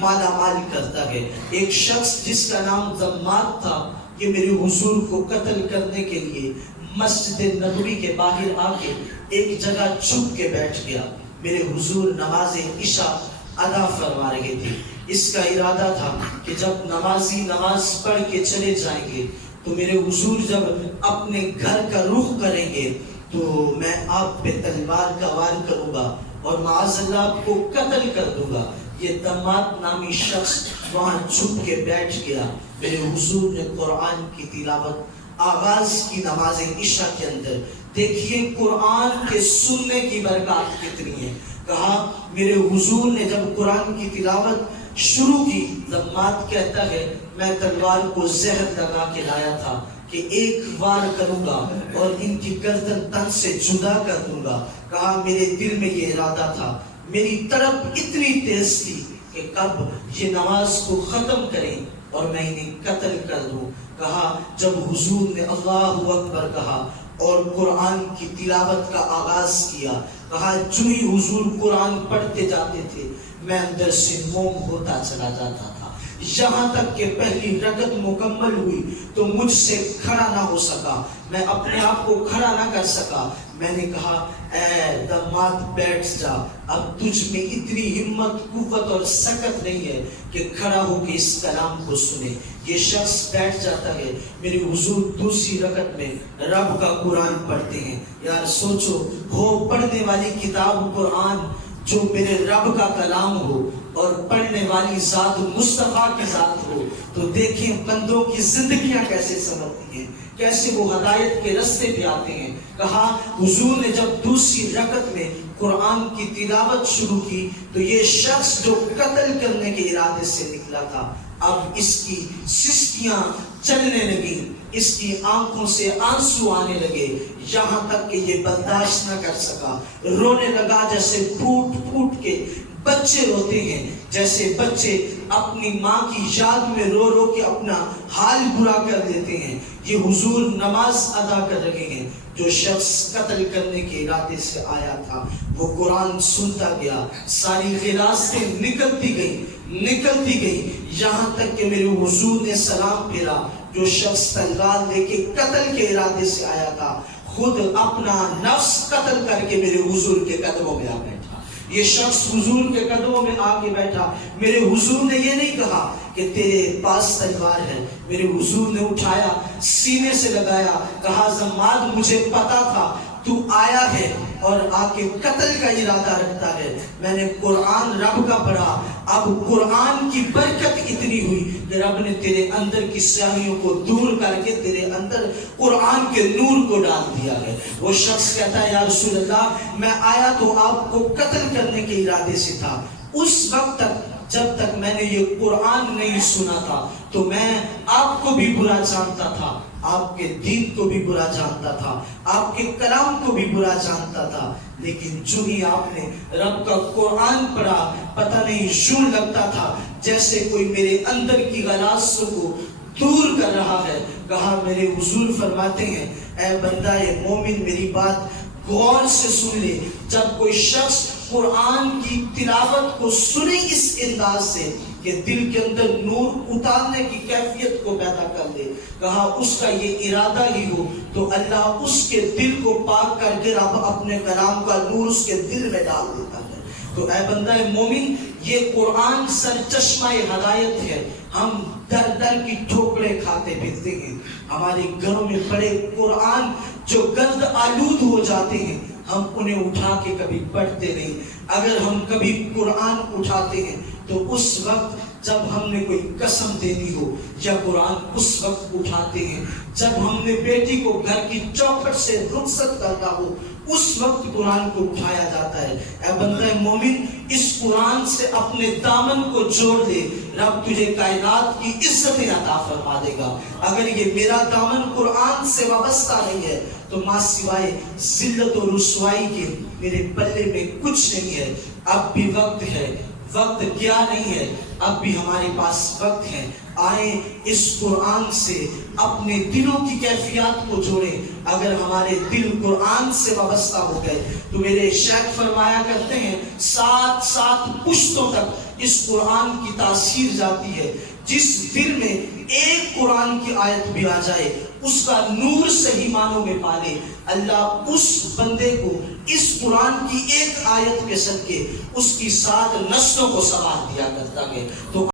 مالا مال کرتا ہے۔ ایک شخص جس کا نام ضماد تھا، یہ میرے حضور کو قتل کرنے کے لیے مسجد نبوی کے باہر آ کے ایک جگہ چھپ کے بیٹھ گیا۔ میرے حضور نماز عشاء ادا فرما رہے تھے۔ اس کا ارادہ تھا کہ جب نمازی نماز پڑھ کے چلے جائیں گے تو میرے حضور جب اپنے گھر کا رخ کریں گے تو میں آپ پہ تلوار کا وار کروں گا اور معاذ اللہ آپ کو قتل کر دوں گا۔ یہ ضماد نامی شخص وہاں چھپ کے بیٹھ گیا۔ میرے حضور نے قرآن کی تلاوت آغاز کی نماز عشاء کے اندر۔ دیکھیے قرآن کے سننے کی برکات کتنی ہے۔ کہا میرے حضور نے جب قرآن کی تلاوت شروع کی، ضماد کہتا ہے میں تلوار کو زہر لگا کے لایا تھا کہ ایک وار کروں گا اور ان کی گردن تن سے جدا کر دوں گا۔ کہا میرے دل میں یہ ارادہ تھا، میری طرف اتنی تیز تھی کہ کب یہ نماز کو ختم کریں اور میں انہیں قتل کر دوں۔ کہا جب حضور نے اللہ اکبر کہا اور قرآن کی تلاوت کا آغاز کیا، کہا جو ہی حضور قرآن پڑھتے جاتے تھے میں اندر سے موم ہوتا چلا جاتا تھا، یہاں تک کہ پہلی رکعت مکمل ہوئی تو مجھ سے کھڑا نہ ہو سکا، میں اپنے آپ کو کھڑا نہ کر سکا۔ میں نے کہا اے ضماد بیٹھ جا، اب تجھ میں اتنی ہمت قوت اور سکت نہیں ہے کہ کھڑا ہو کے اس کلام کو سنے۔ یہ شخص بیٹھ جاتا ہے۔ میرے حضور دوسری رکعت میں رب کا قرآن پڑھتے ہیں۔ یار سوچو، ہو پڑھنے والی کتاب قرآن جو میرے رب کا کلام ہو اور پڑھنے والی ذات مصطفیٰ کی ذات ہو تو دیکھیں بندوں کی زندگیاں کیسے سنورتی ہیں، کیسے وہ ہدایت کے رستے پہ آتے ہیں۔ کہا حضور نے جب دوسری رکعت میں قرآن کی تلاوت شروع کی تو یہ شخص جو قتل کرنے کے ارادے سے نکلا تھا اب اس کی سسکیاں چلنے لگی، اس کی آنکھوں سے آنسو آنے لگے، یہاں تک کہ یہ برداشت نہ کر سکا، رونے لگا جیسے پھوٹ پھوٹ کے بچے روتے ہیں، جیسے بچے اپنی ماں کی یاد میں رو رو کے اپنا حال برا کر دیتے ہیں۔ یہ حضور نماز ادا کر رہے ہیں۔ جو شخص قتل کرنے کے ارادے سے آیا تھا وہ قرآن سنتا گیا، ساری غلاظتیں نکلتی گئی یہاں تک کہ میرے حضور نے سلام پھیرا۔ جو شخص تلوار لے کے قتل کے ارادے سے آیا تھا خود اپنا نفس قتل کر کے میرے حضور کے قدموں میں آ بیٹھا۔ یہ شخص حضور کے قدموں میں آ کے بیٹھا۔ میرے حضور نے یہ نہیں کہا کہ تیرے پاس تلوار ہے، میرے حضور نے اٹھایا، سینے سے لگایا، کہا ضماد مجھے پتا تھا تو آیا ہے اور آ کے قتل کا ارادہ رکھتا ہے۔ میں نے قرآن رب کا پڑھا، اب قرآن کی برکت اتنی ہوئی کہ رب نے تیرے اندر کی سیاہیوں کو دور کر کے تیرے اندر قرآن کے نور کو ڈال دیا ہے۔ وہ شخص کہتا ہے یا رسول اللہ میں آیا تو آپ کو قتل کرنے کے ارادے سے تھا، اس وقت تک جب تک میں نے یہ قرآن نہیں سنا تھا تو میں آپ کو بھی برا جانتا تھا، آپ کے دین کو بھی برا جانتا تھا، آپ کے کلام کو بھی برا جانتا تھا، لیکن جو ہی آپ نے رب کا قرآن پڑھا پتہ نہیں یوں لگتا تھا جیسے کوئی میرے اندر کی غلاظتوں کو دور کر رہا ہے۔ کہا میرے حضور فرماتے ہیں اے بندہ مومن میری بات غور سے سن لے، جب کوئی شخص قرآن کی تلاوت کو سنے اس انداز سے کہ دل کے اندر نور اتارنے کی کیفیت کو پیدا کر دے، کہا اس کا یہ ارادہ ہی ہو تو اللہ اس کے دل کو پاک کر کے رب اپنے کلام کا نور اس کے دل میں ڈال دیتا ہے۔ تو اے بندہ مومن یہ قرآن سرچشمہ ہدایت ہے۔ ہم در در کی ٹھوکریں کھاتے پھرتے ہیں، ہمارے گھروں میں پڑے قرآن جو گند آلود ہو جاتے ہیں ہم انہیں اٹھا کے کبھی پڑھتے نہیں۔ اگر ہم کبھی قرآن اٹھاتے ہیں تو اس وقت جب ہم نے کوئی قسم دینی ہو یا قرآن اس وقت اٹھاتے ہیں جب ہم نے بیٹی کو گھر کی چوکھٹ سے رخصت کرنا ہو اس وقت قرآن کو اٹھایا جاتا ہے۔ اے بندہ مومن اس قرآن سے اپنے دامن کو جوڑ دے، رب تجھے کائنات کی عزتیں عطا فرما دے گا۔ اگر یہ میرا دامن قرآن سے وابستہ نہیں ہے تو ماں سوائے ذلت و رسوائی کے میرے پلے میں کچھ نہیں ہے۔ اب بھی وقت ہے، وقت گیا نہیں ہے، اب بھی ہمارے پاس وقت ہے۔ آئیں اس قرآن سے اپنے دلوں کی کیفیات کو جوڑیں۔ اگر ہمارے دل قرآن سے وابستہ ہو گئے تو میرے شیخ فرمایا کرتے ہیں 7 پشتوں تک اس قرآن کی تاثیر جاتی ہے. جس دل میں ایک قرآن کی آیت بھی آ جائے اس کا نور صحیح معنوں میں پالے, اللہ اس بندے کو اس قرآن کی ایک آیت کے صدقے اس کی 7 نسلوں کو سنوار دیا کرتا ہے. تو